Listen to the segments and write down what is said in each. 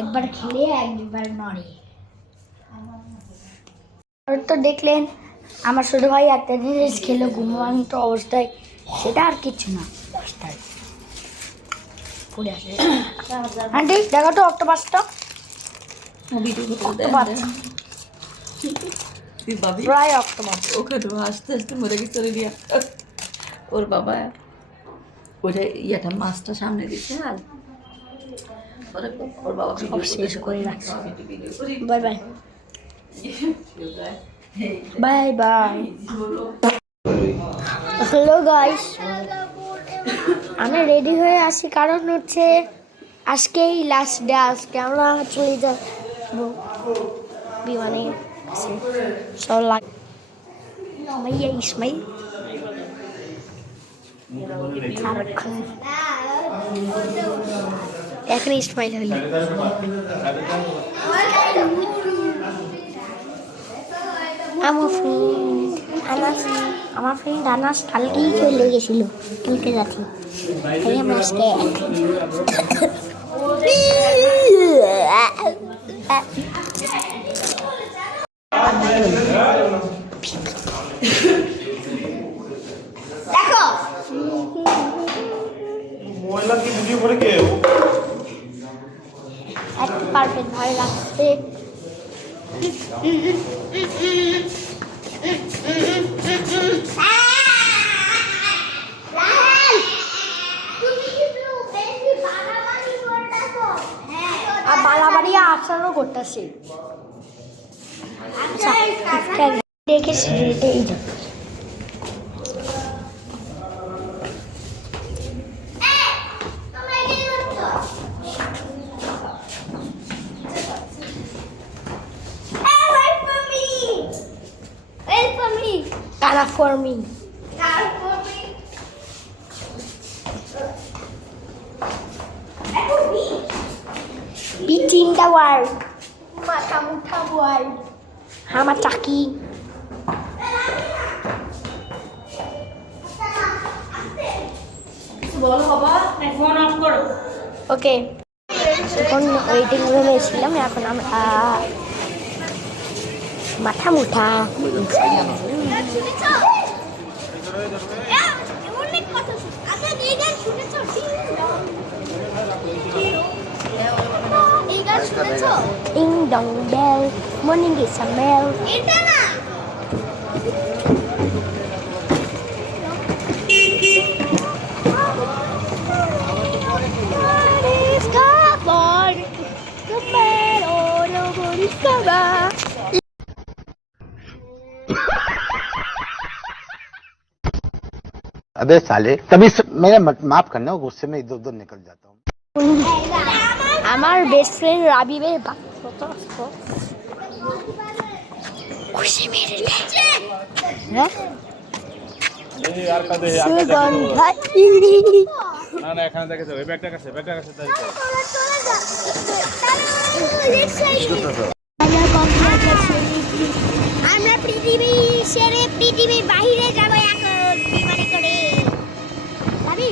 একবার খেলে একবার নড়ে। তো দেখলেন আমার ছোট ভাই একটা জিনিস খেলো ঘুমন্ত অবস্থায়, সেটা আর কিছু না। পড়ে আসে। আন্টি দেখো তো অক্টোপাসটা। প্রায় অক্টোপাস। ওকে তো আস্তে আস্তে মরে গেছে দিয়া ওর বাবা ওটা ইয়েটা মাছটা সামনে দিচ্ছে আর ওর বাবা সব শেষ করে রাখছে। Bye bye bye bye. Hello guys, আমি রেডি হয়ে আসি কারণ হচ্ছে আজকেই লাস্ট ডে। আজকে আমরা চলে যাবো বিমানে। সব লাগে ভাইয়া ইসমাইল এখন ইসমাইল হইল। আমার ফ্রেন্ড আনাস কালকেই চলে গেছিল, কালকে রাতে। তাই আমরা আজকে দেখো ময়লা কি ভিডিও করে কেউ একটা পারফেক্ট ভালো লাগছে। আর বাড়াবাড়ি আচরণও করতেছে। দেখেছি এই Cara for me. Bitin the world. Mata muta world. Hama chaki. বলো বাবা ফোন অফ করো। ওকে, এখন ওয়েটিং রুমে ছিলাম, এখন আমরা মাথা মুঠা Ding dong bell, morning is a bell. अबे साले तभी मेरा माफ करना, गुस्से में इधर उधर निकल जाता हूँ। আমার বেস্ট ফ্রেন্ড রাবিবের খুশি মেরে হ্যাঁ না না এখানে দেখে যাও, এই ব্যাগটা কাছে তাই আমরা পৃথিবী ছেড়ে পৃথিবীর বাইরে যাব এখন বিমানে করে। ভাবি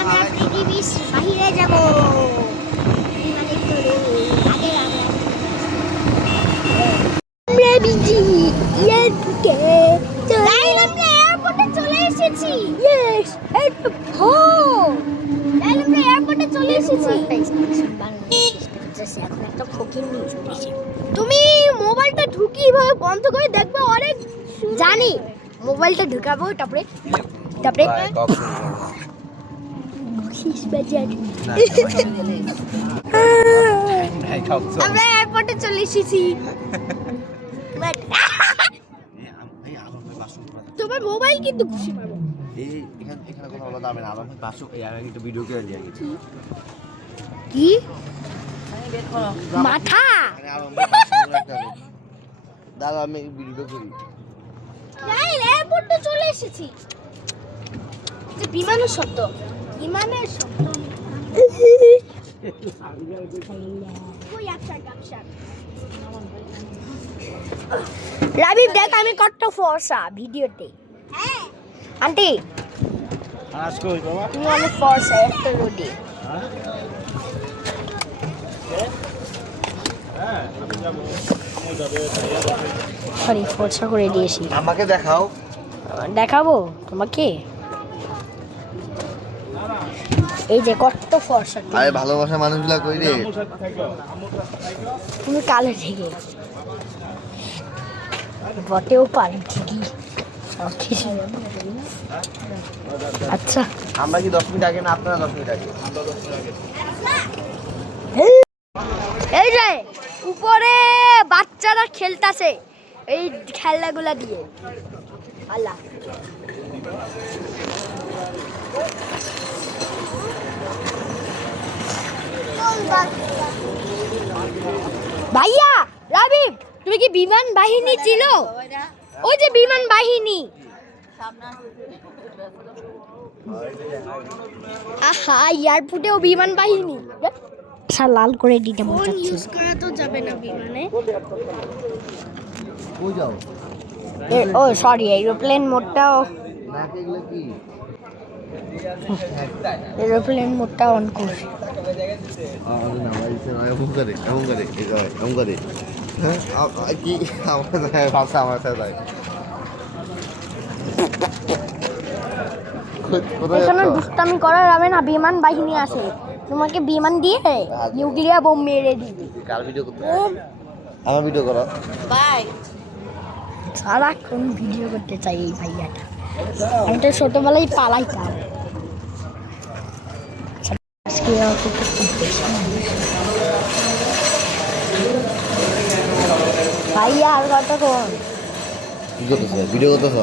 আমরা পৃথিবীর বাইরে যাব বিমানে করে। আগে আমরা বিজি এয়ারপোর্টে এয়ারপোর্টে চলে এসেছি। ইয়েস আমরা এয়ারপোর্টে চলে এসেছি। এখন একটা ফকির নিউজ উঠেছে। তুমি মোবাইলটা ঢুকিয়ে ভাবে বন্ধ করে দেখবে অনেক জানি। মোবাইলটা ঢুকাবো তারপরে আমরা এয়ারপোর্টে চলে এসেছি। তোমার মোবাইল কিন্তু খুশি পাবো। এখানে কথা বলা যাবে না, আমার বাসু একটু ভিডিও করে দিয়ে গেছি। কি মাথা দাদা আমি ভিডিও করি। এয়ারপোর্টে চলে এসেছি। বিমানের শব্দ, বিমানের শব্দ। রাবিব দেখ আমি কত ফর্সা ভিডিওতে। আন্টি আজকে ওই বাবা তুমি অনেক ফর্সা একটা রোডে। সরি, ফর্সা করে দিয়েছি। আমাকে দেখাও। দেখাবো তোমাকে, এই যে কত ফর্সা। আরে ভালোবাসা মানুষগুলা কই রে? তুমি কালে থেকে বটেও পারি ঠিকই সব কিছু। আচ্ছা, আমরা কি 10 মিনিট আগে না আপনারা 10 মিনিট আগে? এই যে উপরে বাচ্চারা খেলতাছে এই খেলনাগুলা দিয়ে। আল্লাহ, ভাইয়া রাবিব, তুমি কি বিমান বাহিনী ছিল? ওই যে বিমান বাহিনী। আহা, এয়ারপোর্টেও বিমান বাহিনী। লাল করে দিতে মন চাচ্ছে। ইউজ করা তো যাবে না বিমানে। কই যাও? ও সরি, এরোপ্লেন মোডটাও, না এগুলো কি? এরোপ্লেন মোডটা অন করছি। আমাদের নাম আইছে এমন করে এমন করে হ্যাঁ কি আমার ভাষা আমার সাথে যায়। কোথায় এখানে যাচ্ছ? দুষ্টামি করা যাবে না, বিমান বাহিনী আছে। তোমাকে বিমান দিয়ে নিউক্লিয়ার বোম মেরে দিবে। কার ভিডিও করতে? আমার ভিডিও করো। সারাক্ষণ ভিডিও করতে চাই এই ভাইয়াটা। আমি তো ছোটবেলায় পালাইতাম। আজকে ভাইয়া আর কতক্ষণ? কি করতেছ? ভিডিও করতেছ?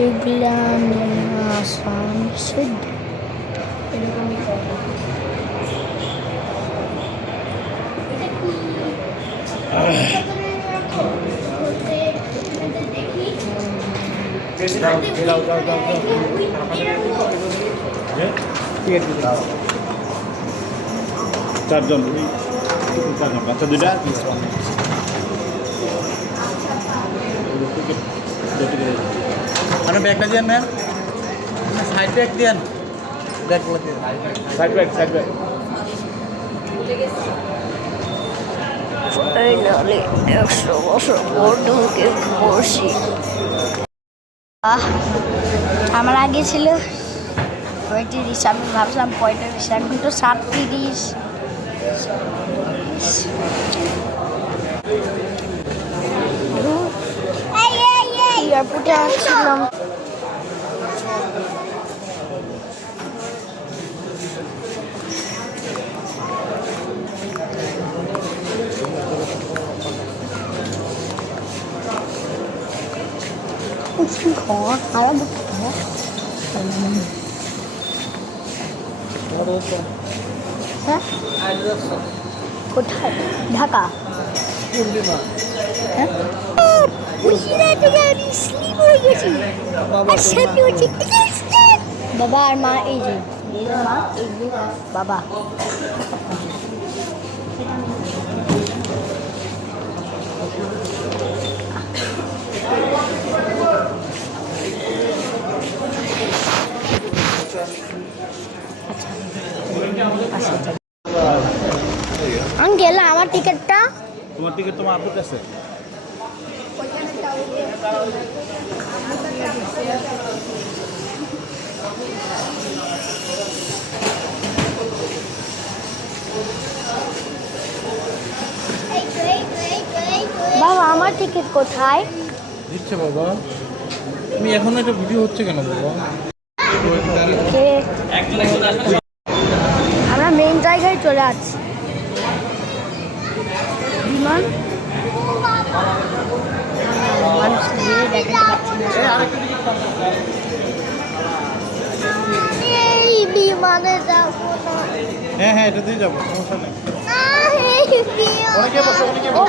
এগুলা আসাম সিদ্ধ এরকমই করে। চারজন বাচ্চা দুইটা আপনি ব্যাগটা দিয়েন ম্যাম, সাইড ব্যাগ দিয়েন, ব্যাগগুলো দিয়েন। সাইড ব্যাগ ফাইনালি 100 বছর পর ঢুকে পড়ছি। আমার আগে ছিল 35, আমি ভাবছিলাম 45, এখন তো 37। এয়ারপোর্টে আসছিলাম। ঘর আরো হ্যাঁ, কোথায়? ঢাকা। হ্যাঁ, বাবা আর মা, এই যে মা, এই যে বাবা। আঙ্কেল, আমার টিকিটটা। তোমার টিকিট তোমার আপুর কাছে। বাবা, আমার টিকিট কোথায়? দিচ্ছে বাবা, তুমি এখনো একটা ভিডিও হচ্ছে কেন বাবা? আমরা মেন জায়গায় চলে আসছি। বিমান মানুষ দিয়ে দেখাতে পারছি না। এই বিমানে যাবো না। হ্যাঁ এটা দিয়ে যাবো, সমস্যা নেই। এই বিমান ও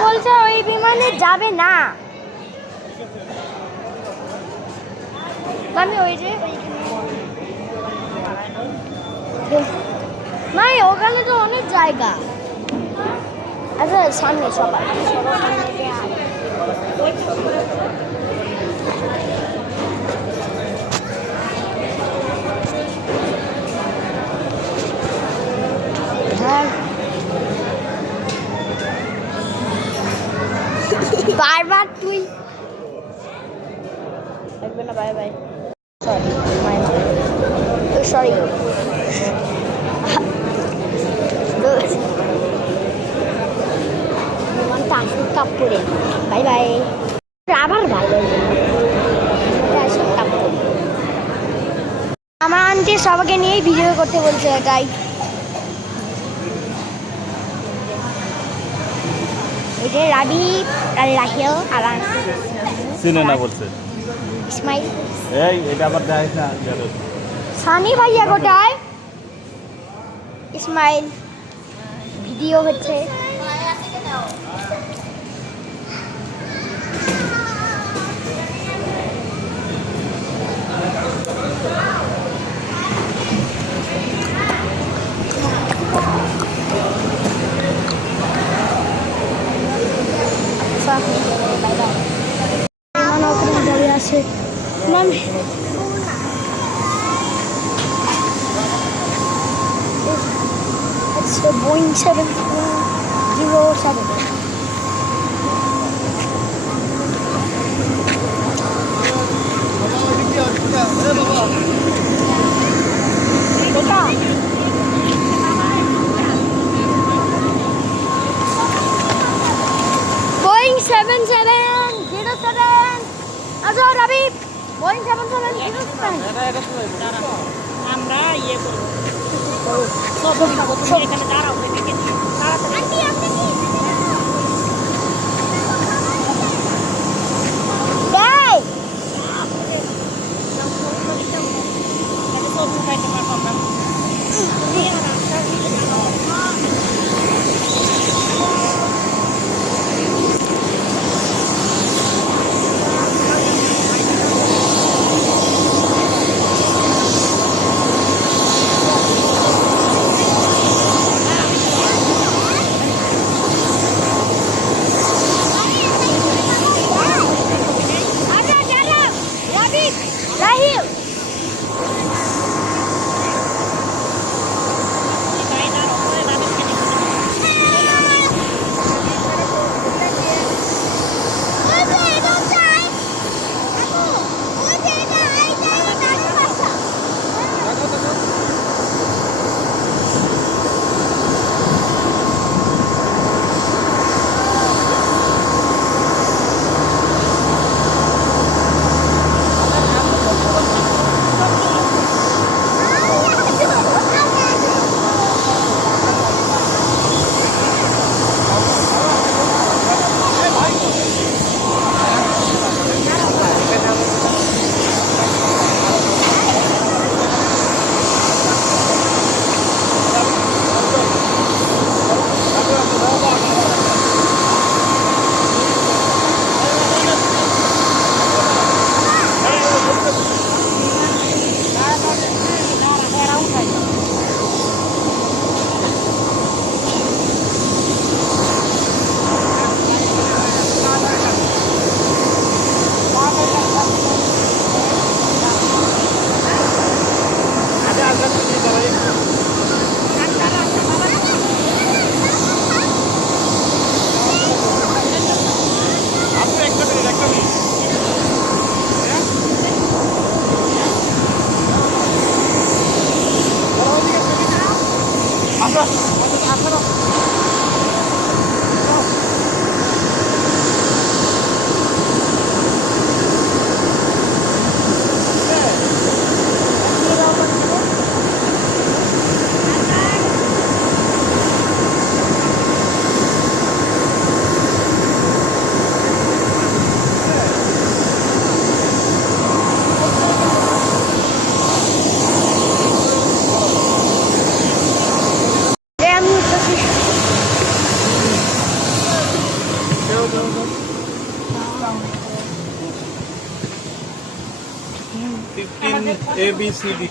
বলছে ওই বিমানে যাবে না। আমি ওই যে মানে ওখানে তো অনেক জায়গা। আচ্ছা সামনে সবাই বারবার তুই দেখবে না। Bye bye. সরি বিমানটা আসুক কাপড়ে। Bye bye. আবার বাই বাই। আসুক কাপড়ে। আমার আন্টি সবাইকে নিয়েই ভিডিও করতে বলছে এটাই। ওই যে রাবি আর রাহিল আর চিনে না বলছে ইসমাইল। এই এটা আবার দেখাইস না সানি ভাইয়া কোথায়? ইসমাইল ভিডিও হচ্ছে। Bye bye. বিমান ওখানে দাঁড়িয়ে আছে। মামি it's a Boeing 707. Beta. Boeing 7707. আচ্ছা রবি Boeing 7707. আমরা ইয়ে করবো সব এখানে দাঁড়াও আন্টি আপনি কি সব খাইতে পারবো আমরা ABCD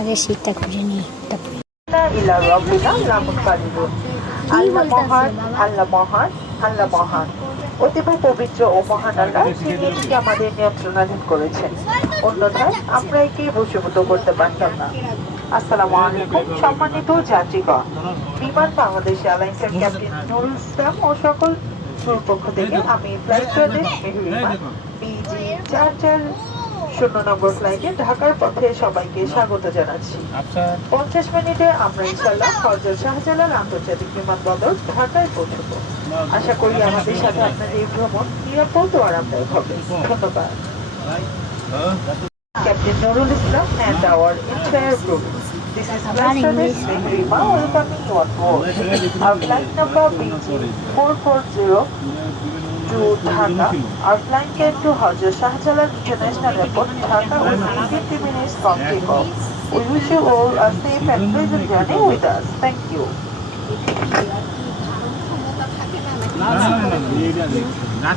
আগে শীতটা খুঁজে নিই তারপরে ইলা রব্বিনা লামুন কালিদুন। আল্লাহ মহান, আল্লাহ মহান, আল্লাহ মহান। অতীব পবিত্র ও মহান আল্লাহ, তিনি এটিকে আমাদের নিয়ন্ত্রণাধীন করেছেন, অন্যথায় আমরা একে বশীভূত করতে পারতাম না। আসসালামু আলাইকুম সম্মানিত যাত্রীগণ, বিমান বাংলাদেশ এয়ারলাইন্সের ক্যাপ্টেন নুরুল ইসলাম ও সকল ক্রুর পক্ষ থেকে আমি ফ্লাইট প্রদেশ মেহরিমা BG 44 নম্বর ফ্লাইটে ঢাকার পথে সবাইকে স্বাগত জানাচ্ছি। 50 মিনিটে আমরা ইনশাআল্লাহ হযরত শাহজালাল আন্তর্জাতিক বিমানবন্দর ঢাকায় পৌঁছবো। আশা করি আমাদের সাথে আপনাদের এই ভ্রমণ নিরাপদ ও আরামদায়ক হবে। ধন্যবাদ। Captain Nurul Islam and our entire group. This is Flight Service Mehrima welcoming you on board. Our flight number BG 440 to Dhaka. Our flight came to Hajr Shahjalan International Airport, Dhaka within 50 minutes from takeoff. We wish you all a safe and pleasant journey with us. Thank you. না